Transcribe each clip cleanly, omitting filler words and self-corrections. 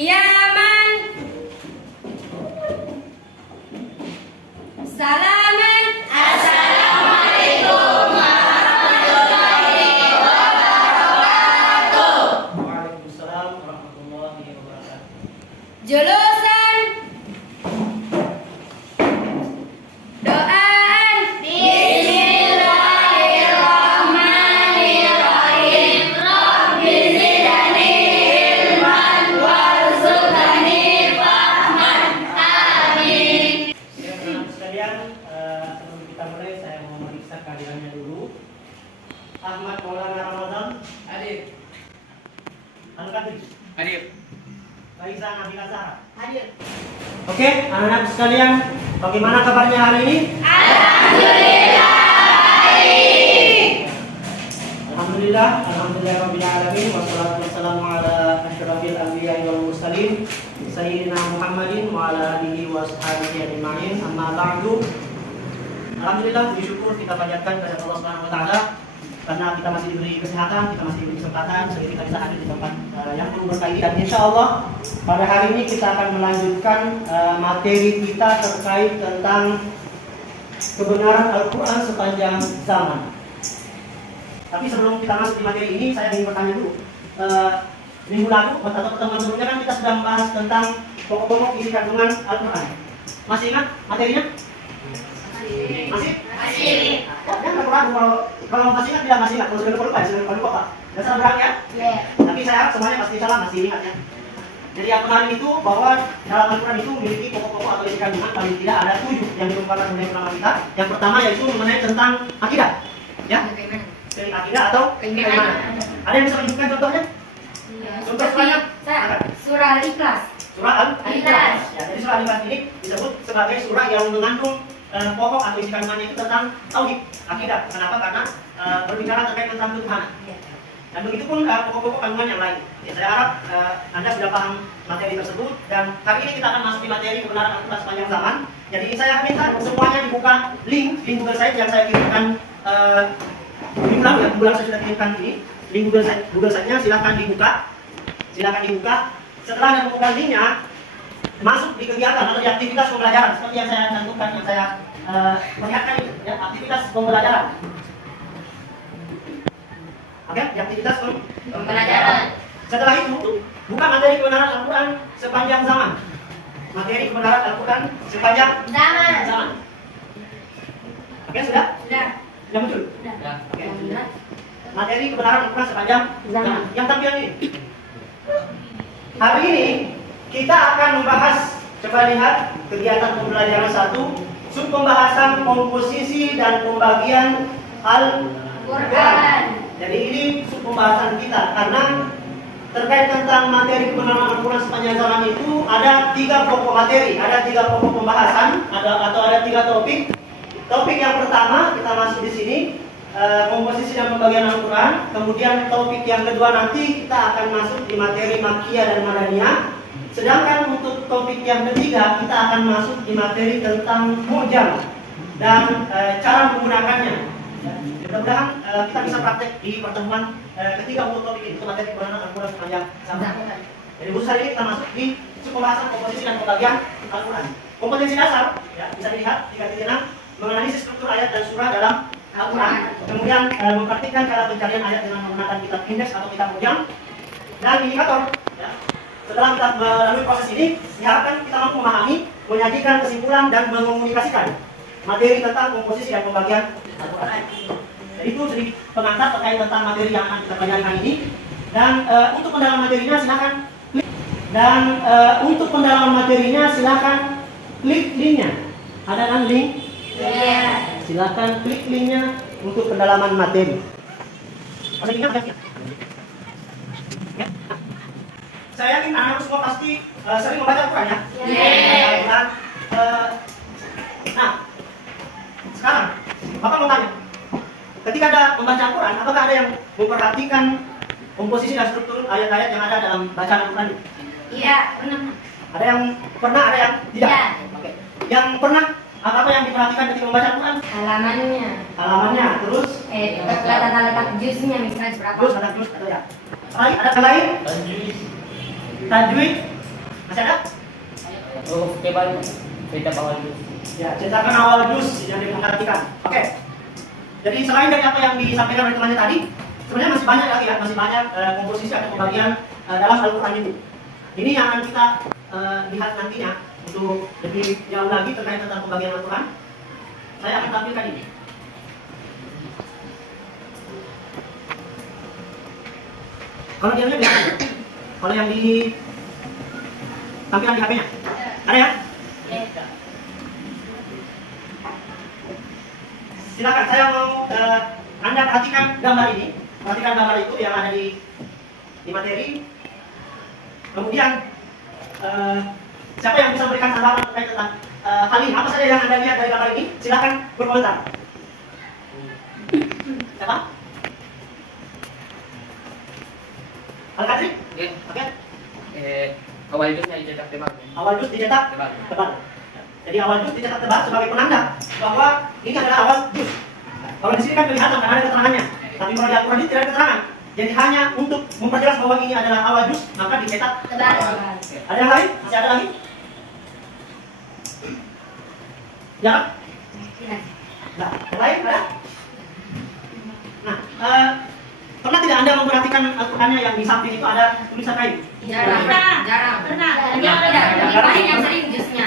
Qiyaman. Salaman. Assalamualaikum warahmatullahi wabarakatuh. Waalaikumsalam warahmatullahi wabarakatuh. Julusan. Doaan. Bismillahirrahmanirrahim. Rabbi zidni ilman warzuqni fahman. Amin. Ya, teman-teman sekalian, sebelum kita mulai saya mau memeriksa kehadirannya dulu. Ahmad Maulana Ramadan hadir. Al-Qadir Hadir. Faiza Nabila Zahra hadir. Oke, anak-anak sekalian, bagaimana kabarnya hari ini? Alhamdulillah, alhamdulillah alamin, wassalatu wassalamu ala asyrafil anbiya'i wal mursalin sayyidina Muhammadin wa ala alihi wa sahbihi ajma'in. Amma ba'du. Alhamdulillah, puji syukur kita panjatkan kepada Allah Subhanahu wa taala karena kita masih diberi kesehatan, kita masih diberi kesempatan sehingga kita bisa hadir di tempat yang penuh berkah ini. Dan insya Allah pada hari ini kita akan melanjutkan materi kita terkait tentang kebenaran Al-Quran sepanjang zaman. Tapi sebelum kita masuk di materi ini, saya ingin bertanya dulu. Minggu lalu atau pertemuan sebelumnya kan kita sudah membahas tentang pokok-pokok isi kandungan Al-Quran. Masih ingat materinya? Masih? Masih. Oh, jangan ragu kalau masih ingat bilang masih ingat. Kalau sudah lupa Pak. Dan salah berang ya? Iya. Tapi saya harap semuanya pasti salah masih ingat ya. Jadi yang kemarin itu bahwa dalam Al-Quran itu memiliki pokok-pokok atau isi kandungan paling tidak ada 7 yang dikemukakan oleh ulama kita. Yang pertama yaitu mengenai tentang akidah. Ya? Dari akidah atau keimanan. Ada yang bisa menunjukkan contohnya? Contoh surahnya? Surah Al-Ikhlas. Surah Al-Ikhlas. Ya, jadi surah Al-Ikhlas ini disebut sebagai surah yang mengandung pokok atau isi kandungannya itu tentang tauhid, akidah. Kenapa? Karena berbicara terkait tentang Tuhan. Dan begitu pun pokok-pokok kandungan yang lain. Ya, saya harap Anda sudah paham materi tersebut. Dan kali ini kita akan masuk di materi kebenaran Al-Quran sepanjang zaman. Jadi saya minta semuanya dibuka link Google Site yang saya kirimkan minggu lalu ya, bulan saya sudah kirimkan ini. Link Google Site-nya silahkan dibuka. Setelah Anda membuka linknya, masuk di kegiatan atau di aktivitas pembelajaran seperti yang saya cantumkan, yang saya perlihatkan ini ya, aktivitas pembelajaran. Oke, di aktivitas pembelajaran. Setelah itu, buka materi kebenaran Al-Quran sepanjang zaman. Materi kebenaran Al-Quran sepanjang zaman. Oke, sudah? Sudah. Sudah muncul? Sudah. Oke. Materi kebenaran Al-Quran sepanjang zaman. Yang tampilan ini. Hari ini kita akan membahas, coba lihat kegiatan pembelajaran 1, sub pembahasan komposisi dan pembagian Al-Quran. Jadi ini sub pembahasan kita karena terkait tentang materi kebenaran Al-Quran sepanjang zaman itu ada 3 pokok materi, ada 3 pokok pembahasan, ada 3 topik. Topik yang pertama kita masuk di sini komposisi dan pembagian Al-Quran. Kemudian topik yang kedua nanti kita akan masuk di materi Makkiyah dan Madaniyah. Sedangkan untuk topik yang ketiga kita akan masuk di materi tentang mu'jam dan cara menggunakannya. Mudah-mudahan kita bisa praktek di pertemuan ketiga untuk topik ini, materi kebenaran Al-Quran sepanjang zaman. Jadi khusus hari ini kita masuk di pembahasan komposisi dan pembagian Al-Quran. Komposisi dasar ya, bisa dilihat 3.6 menganalisis struktur ayat dan surah dalam Al-Quran. Kemudian mempraktikkan cara pencarian ayat dengan menggunakan kitab indeks atau kitab mu'jam dan indikator. Ya. Setelah kita melalui proses ini, diharapkan kita mampu memahami, menyajikan kesimpulan dan mengomunikasikan materi tentang komposisi dan pembagian Al-Quran. Jadi itu sedikit pengantar terkait tentang materi yang akan kita pelajari hari ini. Dan untuk pendalaman materinya silakan klik. Dan untuk pendalaman materinya silakan klik linknya. Ada kan link? Iya. Silakan klik linknya untuk pendalaman materi. Ada linknya? Ya. Saya yakin anak-anak semua pasti sering membaca Al-Quran ya? Iya. Nah, sekarang Bapak mau tanya, ketika ada membaca Al-Quran, apakah ada yang memperhatikan komposisi dan struktur ayat-ayat yang ada dalam bacaan Al-Quran? Iya, pernah. Ada yang pernah, ada yang tidak? Iya. Oke. Yang pernah, apa yang diperhatikan ketika membaca Al-Quran? Halamannya, terus? Letak jusnya misalnya berapa? Terus ada terus atau ya? Ada yang lain? Tajwid, Masih ada? Oh, kebal cerita awal dulu. Ya, ceritakan awal juz yang diperhatikan. Oke. Jadi selain dari apa yang disampaikan oleh temannya tadi, sebenarnya masih banyak lagi ya, masih banyak komposisi atau pembagian dalam Al-Quran ini. Ini yang akan kita lihat nantinya untuk lebih jauh lagi terkait tentang pembagian Al-Quran. Saya akan tampilkan ini. Kalau diamnya bisa, kalau yang di tampilan di HP-nya, ada ya? Silakan, saya mau Anda perhatikan gambar ini, perhatikan gambar itu yang ada di materi. Kemudian siapa yang bisa memberikan tanggapan terkait tentang hal ini? Apa saja yang Anda lihat dari gambar ini? Silakan berkomentar. Siapa? Al-Qadri? Oke. Oke. Awal juznya dicetak tebal. Awal juz dicetak tebal. Jadi awal juz dicetak tebal sebagai penanda bahwa ini adalah awal juz. Kalau di sini kan kelihatan karena ada keterangannya, tapi kalau di Al-Quran ini tidak ada keterangan. Jadi hanya untuk memperjelas bahwa ini adalah awal juz, maka dicetak tebal. Ada yang lain? Masih ada lagi? Ya? Nah, yang lain ada? Nah, pernah tidak Anda memperhatikan Al-Qurannya yang di samping itu ada tulisan kain? Jarang. Pernah. Paling yang sering jusnya.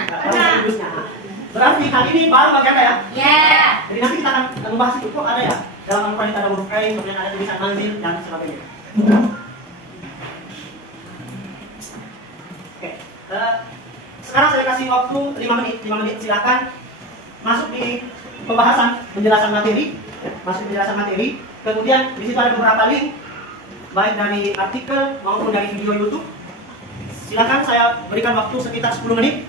Berarti kali ini baru bagi Anda ya? Ya. Jadi nanti kita akan membahas itu kok ada ya dalam Al-Quran itu ada huruf kain, kemudian ada tulisan manzil dan sebagainya. Oke, sekarang saya kasih waktu 5 menit silakan masuk di pembahasan penjelasan materi, masuk penjelasan materi. Kemudian di situ ada beberapa link baik dari artikel maupun dari video YouTube. Silakan saya berikan waktu sekitar 10 menit.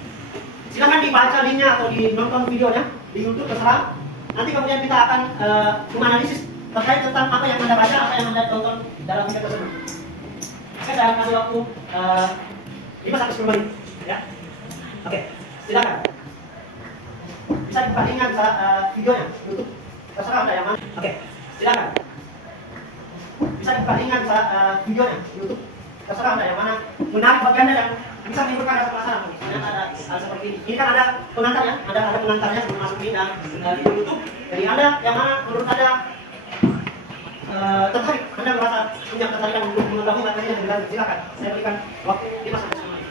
Silakan dibaca linknya atau dinonton videonya di YouTube terserah. Nanti kemudian kita akan menganalisis terkait tentang apa yang Anda baca, apa yang Anda tonton dalam video tersebut. Oke, saya akan kasih waktu 5 sampai 10 menit, ya. Oke, silakan. Bisa dibuka linknya, bisa videonya YouTube. Terserah Anda yang mana. Oke, silakan. Bisa dibuka linknya, bisa videonya YouTube. Terserah Anda yang mana menarik bagi Anda yang bisa menimbulkan rasa penasaran. Misalnya ada seperti ini. Ini kan ada pengantarnya, ada pengantarnya sebelum masuk di YouTube. Jadi Anda yang mana menurut Anda tertarik, Anda merasa punya ketertarikan untuk mengetahui materi yang lebih lanjut, silakan. Saya berikan waktu 5 sampai 10 menit.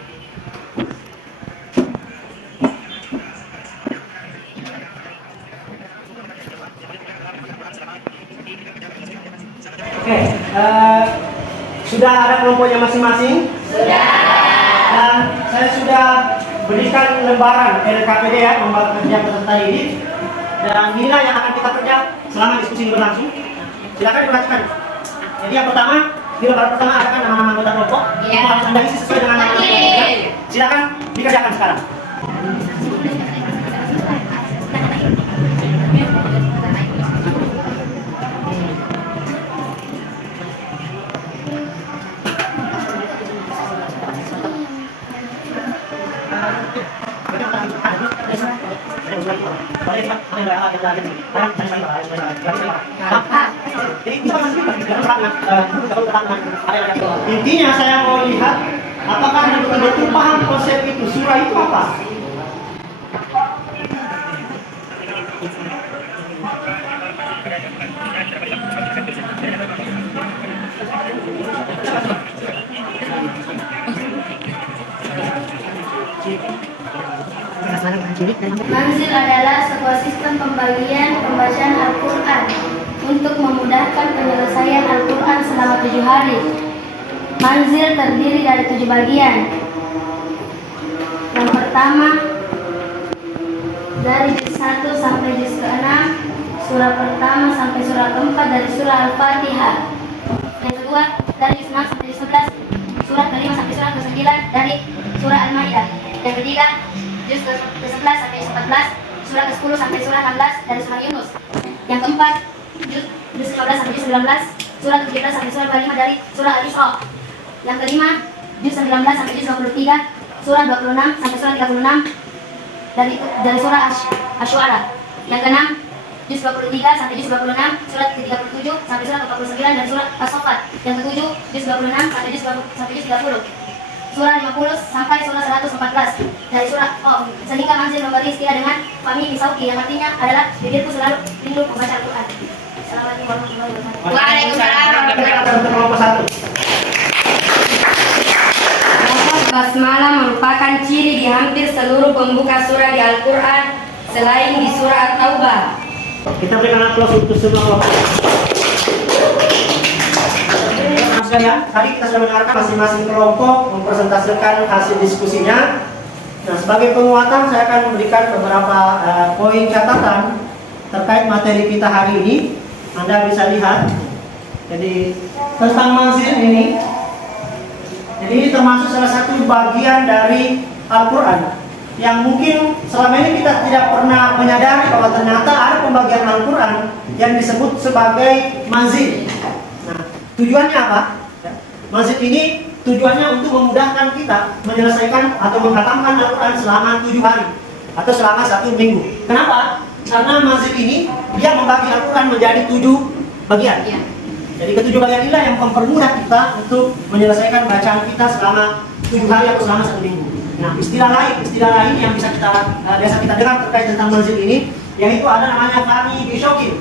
Oke, sudah ada kelompoknya masing-masing? Sudah. Dan saya sudah berikan lembaran LKPD ya, lembaran kerja peserta didik. Dan inilah yang akan kita kerja selama diskusi ini berlangsung. Silakan diperhatikan. Jadi yang pertama, di lembaran pertama ada kan nama-nama anggota kelompok. Yang harus Anda isi sesuai dengan nama kelompok. Silakan dikerjakan sekarang. Intinya saya mau lihat apakah Anda betul-betul paham konsep itu. Surah itu apa? Manzil adalah sebuah sistem pembagian pembacaan Al-Quran untuk memudahkan penyelesaian Al-Quran selama 7 hari. Manzil terdiri dari 7 bagian. Yang pertama, dari juz 1 sampai juz ke-6, surah pertama sampai surah ke-4 dari surah Al-Fatihah. Yang kedua, dari juz 6 sampai juz 11, surah ke-5 sampai surah ke-9 dari surah Al-Maidah. Yang ketiga, juz ke-11 sampai 14, surah ke-10 sampai surah 16 dari surah Yunus. Yang keempat, juz 15 sampai juz 19, surah ke-17 sampai surah 25 dari surah Al-Isra. Yang kelima, juz 19 sampai juz 23, surah 26 sampai surah 36 dari surah Asy-Syu'ara. Yang keenam, juz 23 sampai juz 26, surah 37 sampai surah 49 dari surah As-Saffat. Yang ketujuh, juz 26 sampai juz 30. surah 50 sampai surah 114 dari surah sehingga Manzil memberi istilah dengan Fami Misauki yang artinya adalah bibirku selalu rindu membaca Al-Quran. Assalamualaikum warahmatullahi wabarakatuh. Waalaikumsalam warahmatullahi wabarakatuh. Kelompok 1. Basmalah merupakan ciri di hampir seluruh pembuka surah di Al-Quran selain di surah At-Taubah. Kita berikan aplaus untuk semua kelompok. Sekalian, tadi kita sudah mendengarkan masing-masing kelompok mempresentasikan hasil diskusinya. Nah, sebagai penguatan saya akan memberikan beberapa poin catatan terkait materi kita hari ini. Anda bisa lihat. Jadi tentang manzil ini. Jadi ini termasuk salah satu bagian dari Al-Quran yang mungkin selama ini kita tidak pernah menyadari bahwa ternyata ada pembagian Al-Quran yang disebut sebagai manzil. Nah, tujuannya apa? Manzil ini tujuannya untuk memudahkan kita menyelesaikan atau menghatamkan Al-Quran selama 7 hari atau selama 1 minggu. Kenapa? Karena manzil ini dia membagi Al-Quran menjadi 7 bagian. Jadi ketujuh bagian inilah yang mempermudah kita untuk menyelesaikan bacaan kita selama 7 hari atau selama 1 minggu. Nah, istilah lain yang bisa kita biasa kita dengar terkait tentang manzil ini, yaitu ada namanya Fami Bishokin.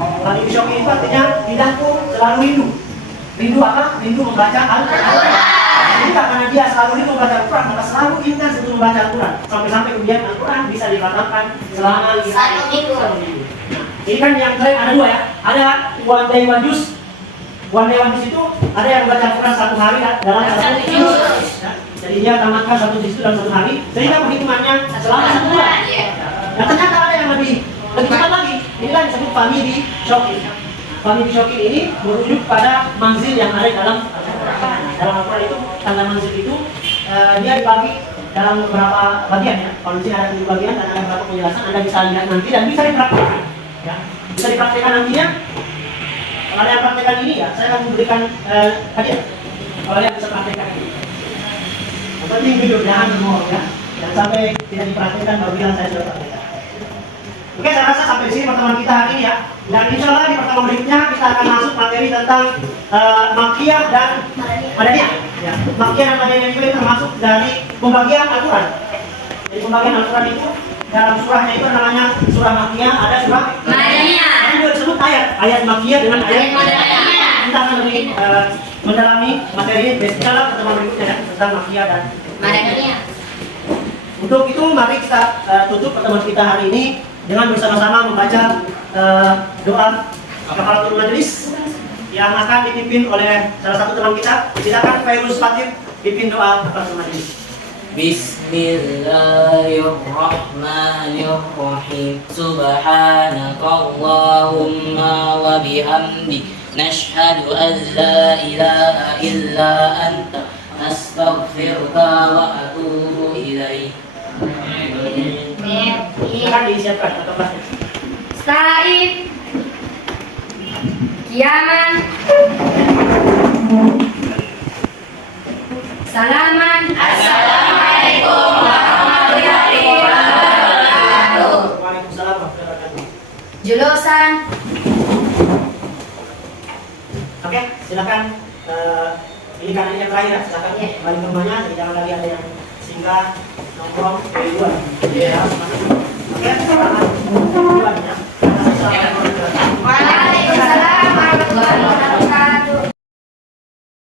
Fami Bishokin itu artinya lidahku selalu rindu. Rindu apa? Rindu membaca Al-Quran. Jadi karena dia selalu rindu membaca Al-Quran, maka selalu intens untuk membaca Al-Quran. Sampai kemudian Al-Quran bisa dikatakan selama 1 minggu. Ini kan yang terakhir ada 2 ya. Ada one day one juz. One day one juz itu ada yang membaca Al-Quran 1 hari dalam 1 juz. Jadi dia tamatkan 1 juz dalam 1 hari. Sehingga perhitungannya selama 1 bulan. Nah, ternyata ada yang lebih cepat lagi. Inilah yang disebut Fami Bishokin. Fami Bishokin ini merujuk pada manzil yang ada dalam Al-Quran. Dalam Al-Quran itu tanda manzil itu dia dibagi dalam beberapa bagian ya. Kalau di sini ada 7 bagian dan ada beberapa penjelasan, Anda bisa lihat nanti dan bisa dipraktikkan. Ya, bisa dipraktikkan nantinya. Kalau ada yang praktekkan ini ya, saya akan memberikan hadiah. Kalau yang bisa praktekkan ini. Yang penting hidup, jangan ngomong ya. Jangan sampai tidak dipraktikkan baru bilang saya sudah praktekkan. Oke, saya rasa sampai di sini pertemuan kita hari ini ya. Dan insya Allah di pertemuan berikutnya kita akan masuk materi tentang Makkiyah dan Madaniyah. Ya, Makkiyah dan Madaniyah juga termasuk dari pembagian Al-Quran. Jadi pembagian Al-Quran itu dalam surahnya itu namanya surah Makkiyah, ada surah Madaniyah. Ini juga disebut ayat Makkiyah dengan ayat Madaniyah. Kita akan lebih mendalami materi ini dalam pertemuan berikutnya ya, tentang Makkiyah dan Madaniyah. Untuk itu mari kita tutup pertemuan kita hari ini dengan bersama-sama membaca doa kafaratul majelis yang akan dipimpin oleh salah satu teman kita. Silakan Fairuz Fatih pimpin doa kafaratul majelis. Bismillahirrahmanirrahim. Subhanakallahumma wa bihamdik nashhadu an la ilaha illa anta nastaghfiruka wa atubu ilaik. Silakan disiapkan atau kelasnya. Said, Kiaman, Salaman, Assalamualaikum warahmatullahi wabarakatuh. Waalaikumsalam warahmatullahi wabarakatuh. Julusan, Oke, silakan. Ini kan yang terakhir ya, silakan balik ke rumahnya, jadi jangan lagi ada yang singgah nongkrong dari luar. Ya, oke, selamat.